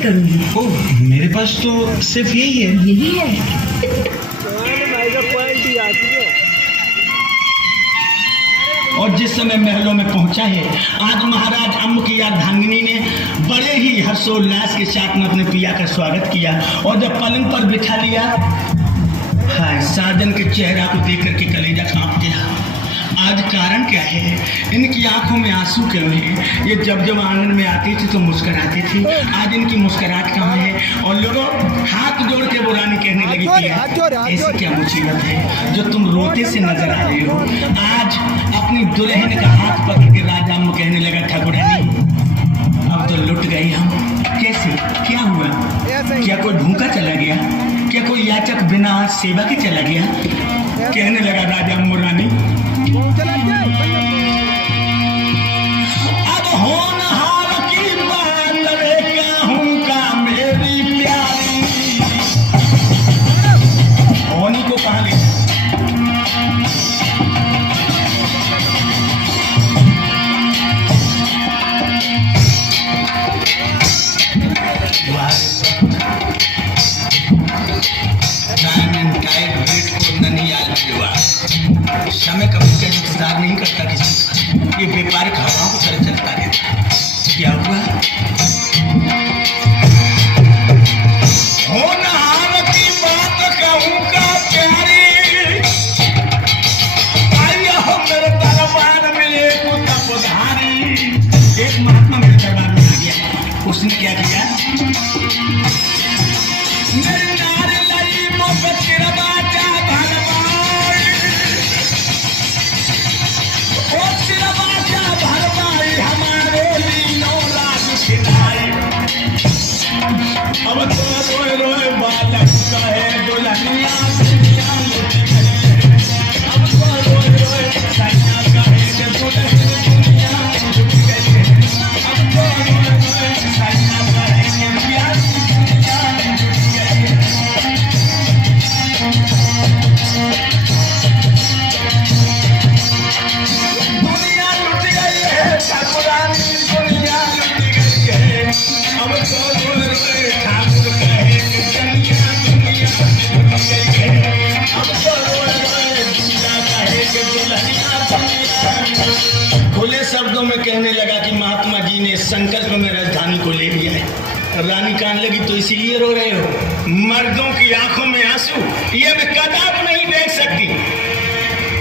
करूंगी। ओह, मेरे पास तो सिर्फ यही है। यही है? और जिस समय महलों में पहुंचा है, आज महाराज अम्ब की अर्धांगिनी ने बड़े ही हर्षोल्लास के साथ में अपने पिया का स्वागत किया। और जब पलंग पर बिठा लिया, हाय, साजन के चेहरा को देख करके कलेजा कांप गया। आज कारण क्या है? इनकी आंखों में आंसू क्यों हैं? ये जब जब आंगन में आती थी तो मुस्कुराती थी, आज इनकी मुस्कुराहट कहाँ है? और लोगों हाथ जोड़ के वो रानी कहने लगी थी, ऐसी क्या मुसीबत है जो तुम रोते से नजर आ रही हो? आज अपनी दुल्हन का हाथ पकड़ के राजा अम्ब कहने लगा, ठाकुरानी अब तो लुट गई हम। कैसे? क्या हुआ? क्या कोई भूखा चला गया? क्या कोई याचक बिना सेवा के चला गया? कहने लगा राजा अम्ब, रानी अब होनहार की बात रे कहूं का मेरी प्यारी। होनी को कहा ले? समय कभी का इंतजार नहीं करता किसी का, ये व्यापारिक हवाओं की तरह चलता रहता। क्या हुआ? होनहार की बात कहूं का प्यारी, आइए हो मेरे दरबार में एक तपधारी। एक महात्मा मेरे दरबार में आ गया। उसने क्या किया? मेरे नारे लाई मोहब्बत के रवाजा भरवाई, ओ सिरवाजा भरवाई, हमारे लीनो राज खिलाई। अब तो रोए रोए बालक कहे दुल्हनिया दुनिया लुट गई। अब तो रोए रोए सैया कहे कि दुल्हनिया दुनिया लुट गई। अब तो रोए रोए सैया कहे कि प्यार की दुनिया लुट गई। दुनिया लुट गई है ठाकुरानी, दुनिया लुट गई है। अब तो रोए रोए ठाकुर कहे कि दुनिया दुनिया लुट गई है। अब तो रोए रोए दुनिया कहे कि दुल्हनिया दुनिया लुट गई। खुले शब्दों में कहने लगा कि महात्मा जी ने संकल्प में राजधानी को ले लिया है। रानी कहने लगी, तो इसीलिए रो रहे हो? मर्दों की आंखों में आंसू ये मैं कदाप नहीं देख सकती।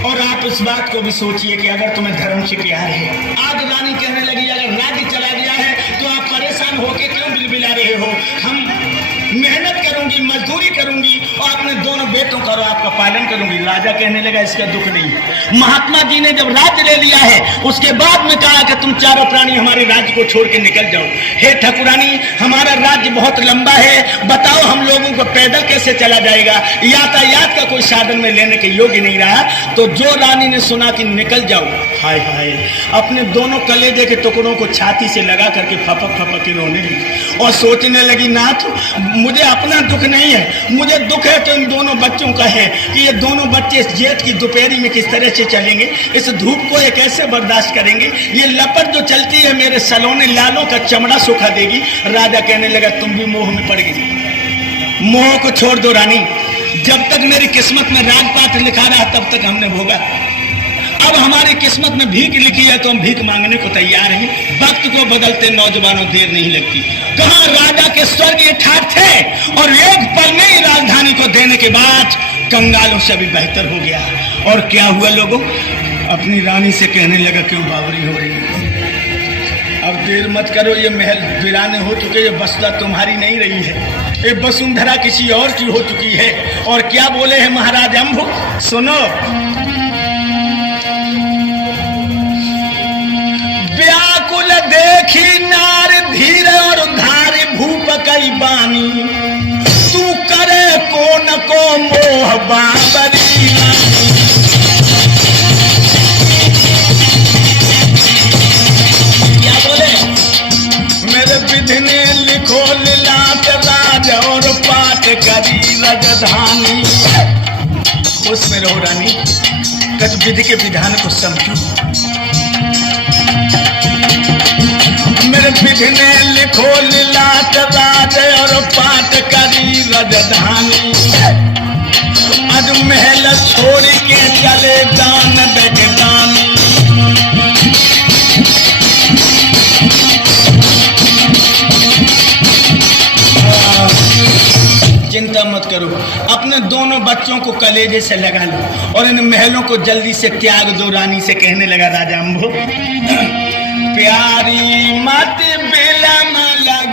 और आप इस बात को भी सोचिए कि अगर तुम्हें धर्म से प्यार है, आज रानी कहने लगी अगर राज्य चला गया है तो आप परेशान होके क्यों बिलबिला रहे हो? हम मेहनत करूंगी, मजदूरी करूंगी और अपने दोनों बेटों का और आपका पालन करूंगी। राजा कहने लगा, इसका दुख नहीं। महात्मा जी ने जब राज्य ले लिया है उसके बाद में कहा कि तुम चारों प्राणी हमारे राज्य को छोड़ के निकल जाओ। हे ठाकुरानी, हमारा राज्य बहुत लंबा है, बताओ हम लोगों को पैदल कैसे चला जाएगा? यातायात का कोई साधन में लेने के योग्य नहीं रहा। तो जो रानी ने सुना कि निकल जाओ, हाय हाय, अपने दोनों कलेजे के टुकड़ों को छाती से लगा करके फपक फपक के रोने लगी और सोचने लगी, नाथ मुझे अपना दुख नहीं है, मुझे दुख है तो इन दोनों बच्चों का है कि ये दोनों बच्चे इस जेठ की दोपहरी में किस तरह से चलेंगे, इस धूप को ये कैसे बर्दाश्त करेंगे, ये लपट जो चलती है मेरे सलोने लालों का चमड़ा सुखा देगी। राजा कहने लगा, तुम भी मोह में पड़ गई। मोह को छोड़ दो रानी, जब तक मेरी किस्मत में राजपाट लिखा रहा तब तक हमने भोगा। अब हमारी किस्मत में भीख लिखी है तो हम भीख मांगने को तैयार हैं। वक्त को बदलते नौजवानों देर नहीं लगती। कहाँ राजा के स्वर्गीय ठाट थे और एक पल में ही राजधानी को देने के बाद कंगालों से भी बेहतर हो गया। और क्या हुआ लोगों? अपनी रानी से कहने लगा, क्यों बावरी हो रही है? अब देर मत करो, ये महल वीराने हो चुके, ये बसला तुम्हारी नहीं रही है, ये वसुंधरा किसी और की हो चुकी है। और क्या बोले हैं महाराज अम्ब, सुनो। व्याकुल देखी नार धीर और धारी भूप कई बानी, तू करे कौन को मोह बाबरी। क्या बोले? मेरे विधि ने लिखो लीलाट राज और पाठ करी राजधानी। उसमें रहो रानी, कच विधि के विधान को समझो। मेरे लिखने लिखो लीलाट राज और पाठ करी राजधानी अज महल छोड़ के चले दान बेगदानी चिंता मत करो, अपने दोनों बच्चों को कलेजे से लगा लो और इन महलों को जल्दी से त्याग दो। रानी से कहने लगा राजा अम्भो, प्यारी मत बिलम लगा